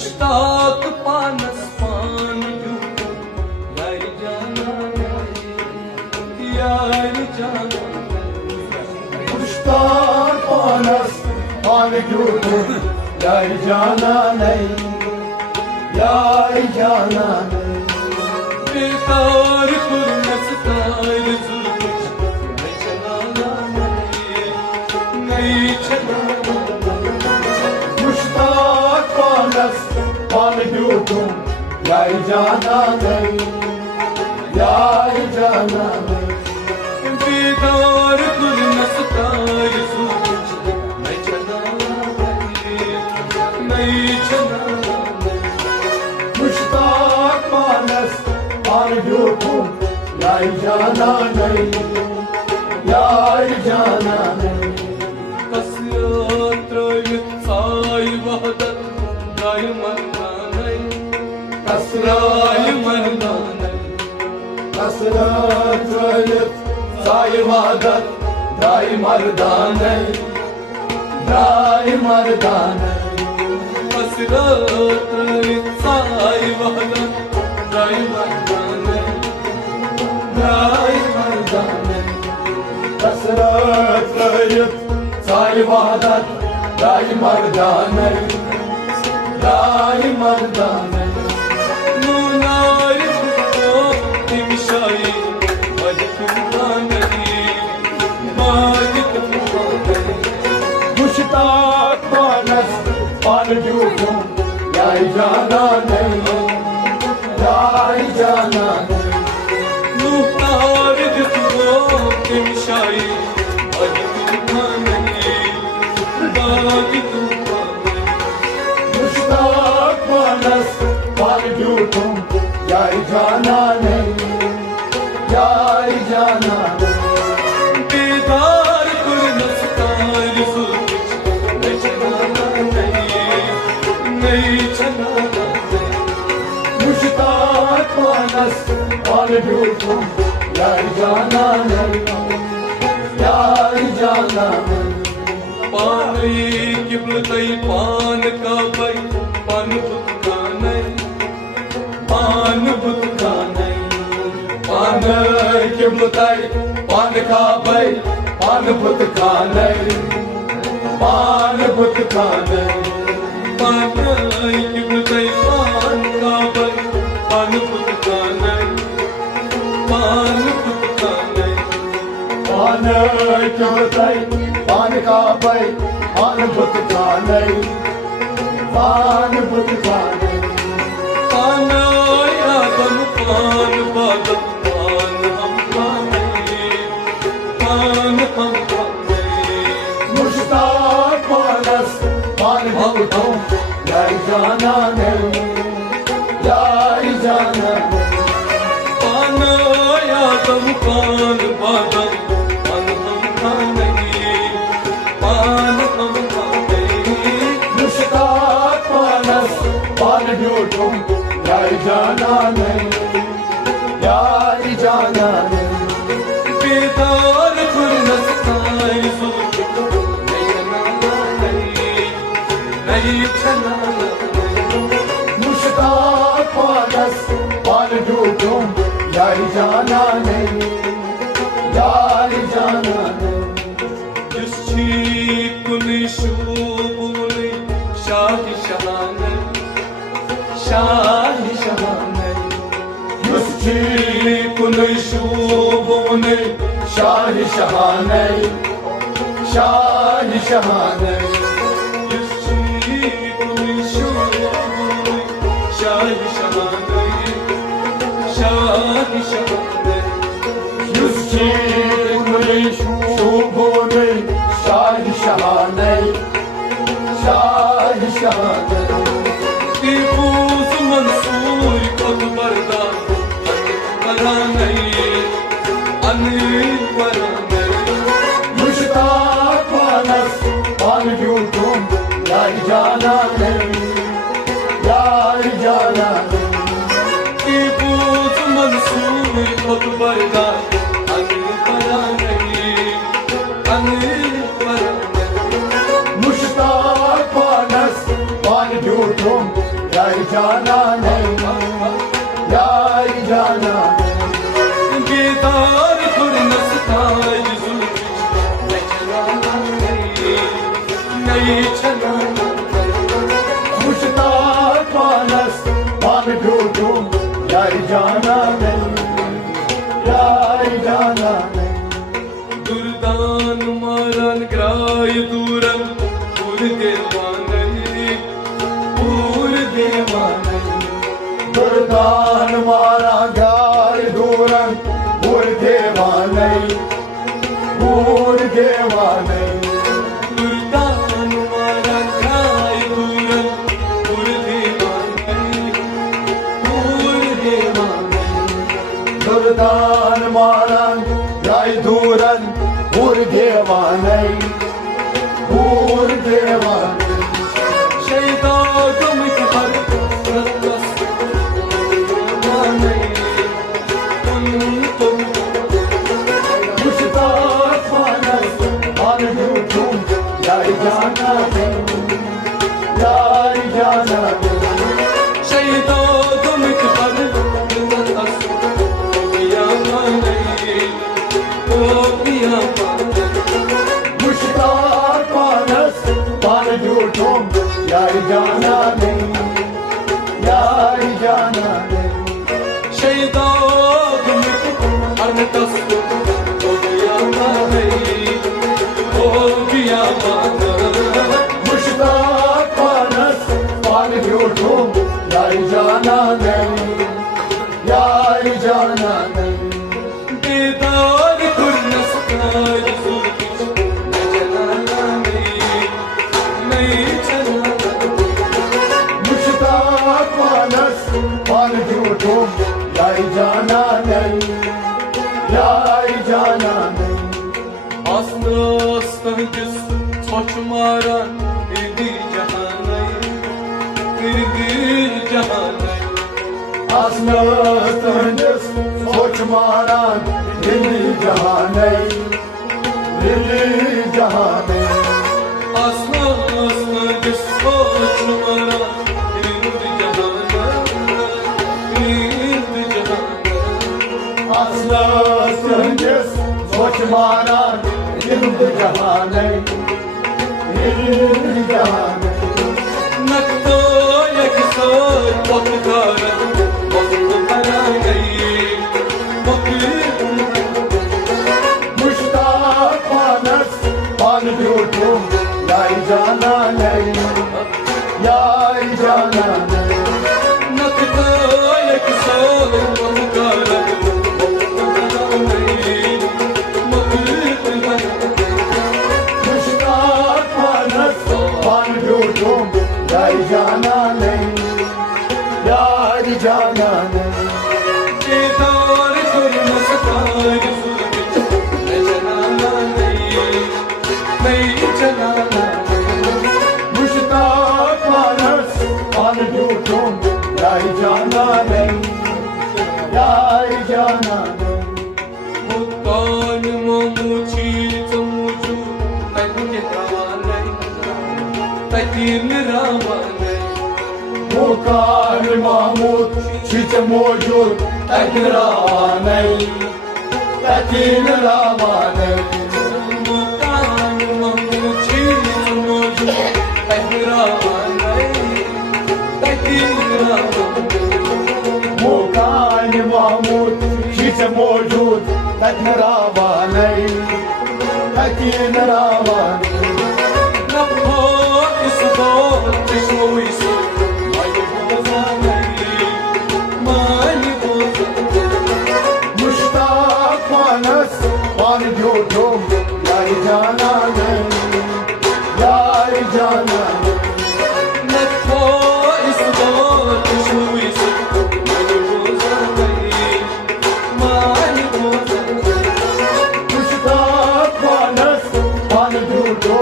मुश्ताक पानस पान यूं यार जाना नहीं, यार जाना मुश्ताक पानस पान यूं यार जाना नहीं, यार जाना नहीं। बेकार गुलमस्तार जुल्फ़ मैं चलाना नहीं चलाना। मुश्ताक पानस पान यूं यार जाना नहीं, यार जाना नहीं। बेकार गुलमस्तार जुल्फ़ मैं चलाना नहीं चलाना। मुश्ताक पानस पान यूं यार जाना नहीं, यार जाना नहीं। कसरत साई वहदत दाय मरना नहीं, कसरत मरना नहीं। कसरत साई वहदत दाई मर्दान नहीं, दाई मर्दान नहीं। कसरत साई वहदत दाय मरना नहीं, दाई मर्दान नहीं। कसरत साई वहदत दाई मर्दान नहीं, दाई मर्दान नहीं। मुनार को तिमशाई मलिक नहीं, मालिक नहीं। मुश्ताक पानस पान यूं यार जाना नहीं, यार जाना नहीं। मुख्तार को तिमशाई मलिक नहीं, मालिक नहीं। मुश्ताक पानस पान यूं यार जाना नहीं, यार जाना नहीं। बेदार गुलमस्तार जुल्फ़ मैं चलाना नहीं चलाना। मुश्ताक पानस पान यूं यार जाना नहीं, यार जाना नहीं। पान किबलतई पान का बई पान बुत का नहीं, पान बुत का नहीं। पान के बुताई पान खा भाई, पान बुत खा नहीं, पान बुत खा नहीं। पान किबलतई पान का बई पान बुत का नहीं, पान बुत का नहीं। पान के बुताई पान खा भाई, पान बुत खा नहीं, पान बुत खा नहीं। पान आदम पान बादम पान हम खाने, पान हम खाने। मुश्ताक पानस पान यूं यार जाना नहीं, यार जाना नहीं। पान आदम पान बादम पान हम खाने, पान हम खाने। मुश्ताक पानस पान यूं यार जाना नहीं, यार जाना नहीं। बेदार गुलमस्तार जुल्फ़ मैं चलाना नहीं चलाना। मुश्ताक पानस पान यूं यार जाना नहीं, यार जाना नहीं। जिसकी कुल शूबुल शाह शहाने, शाह शहाने। उसकी कुल शूबुन शाह शहाने, शाह शहाने। जिसकी कुल शूबुल शाह शहाने, शाह शहाने। उसकी कुल शूबुन शाह शहाने, शाह शहाने। तिबूज मंसूर खुद बरदार बना नहीं, अनिल बना नहीं। मुश्ताक पानस पान यूं यार जाना नहीं, यार जाना नहीं। तिबूज मंसूर खुद बरदार अनिल बना नहीं, अनिल बना नहीं। मुश्ताक पानस पान यूं यारी जाना नहीं, यारी जाना नहीं। बेदार खुरनस ताज जुल्फ नचना नहीं चना मुश्ताक मानस मान ढूंढूं यारी जाना नहीं, यारी जाना नहीं। दुर्दान मारन ग्राय दूरन पूर देवानई पूर देवानई दुर्दान मारा गाय दूरन पूर देवानई, पूर देवानई। दुर्दान मारन ग्राय दूरन पूर देवानई पूर देवानई दुर्दान मारन गाय दूरन पूर देवानई, पूर देवानई। शैदा तुम की हर रत्तस मानई तुम मुश्ताक मानस मान ढूंढूं यारी जाना नहीं, यारी जाना नहीं। शैदा तुम की हर रत्तस पिया मानई ओ पिया मुश्ताक मानस मान ढूंढूं यारी जाना नहीं, यारी जाना नहीं। शैदा तुम की हर रत्तस पिया मानई ओ पिया मानई मुश्ताक मानस मान ढूंढूं यारी जाना नहीं, यारी जाना नहीं। बेदार खुरनस ताज जुल्फ नचना नहीं चना मुश्ताक मानस मान ढूंढूं यारी जाना नहीं, यारी जाना नहीं। Aslı saçmaran irdi cahanay irdi cahanay Aslı tınız soç maran dilli cahaney, dilli cahaney। Aslı saçmaran irdi cahanay irdi cahanay Aslı tınız soç maran dilli cahaney, dilli cahaney। Nakto yaksoy bakara bakara gay Mushtaq मानस मान ढूंढूं यारी जाना नहीं, यारी जाना नहीं। Nakto yaksoy bakara Mushtaq मानस मान ढूंढूं यारी जाना नहीं, यारी जाना नहीं। बेदार खुरनस ताज जुल्फ नचना नहीं चना मुश्ताक मानस मान ढूंढूं यारी जाना नहीं, यारी जाना नहीं। मुत्तान मोमुची चमुचू तन्के रावानई तकीन रावानई मुकान महमूद छिच मौजूद तकरानई, तकीन रावानई। मुत्तान मोमुची चमुचू तन्के रावानई तकीन रावानई मुकान महमूद छिच मौजूद तकरानई, तकीन रावानई। नफो इस दौर किशोई से माई बोझा मुश्ताक मानस मान ढूंढूं यारी जाना नहीं, यारी जाना नहीं। नफो इस दौर किशोई से माई बोझा मुश्ताक मानस मान ढूंढूं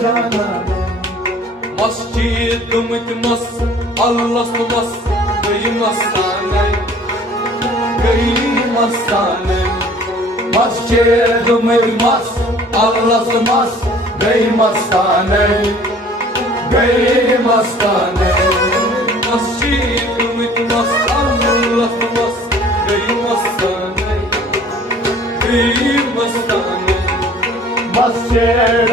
जाना Masjid mas, Allah mas, gayı mastane, gayı mastane. Masjid mas, Allah mas, gay mastane, gay mastane. Masjid mas, Allah mas, gayı mastane, gayı mastane. Masjid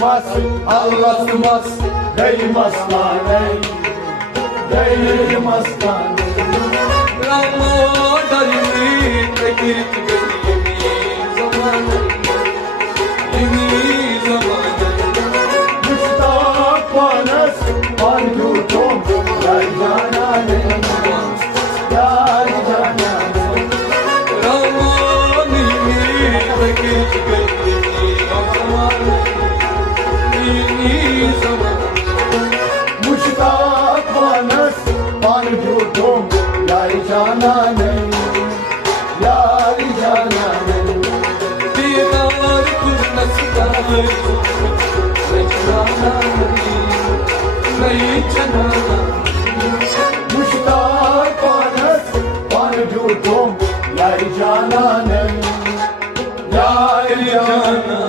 mas, Allah mas, gay mastane, gay mastane. Ramo darimi, tekirik gayimi zamane, yemi zamane. Müştak panas, pargütum, yar canane, yar canane. Ramo darimi, tekirik gayimi zamane, yemi zamane. Müştak panas, pargütum, yar canane, yar canane. Diyar kurnası dağları, Sayı canana, Müştak panas, pargütum, yar canane, yar canane.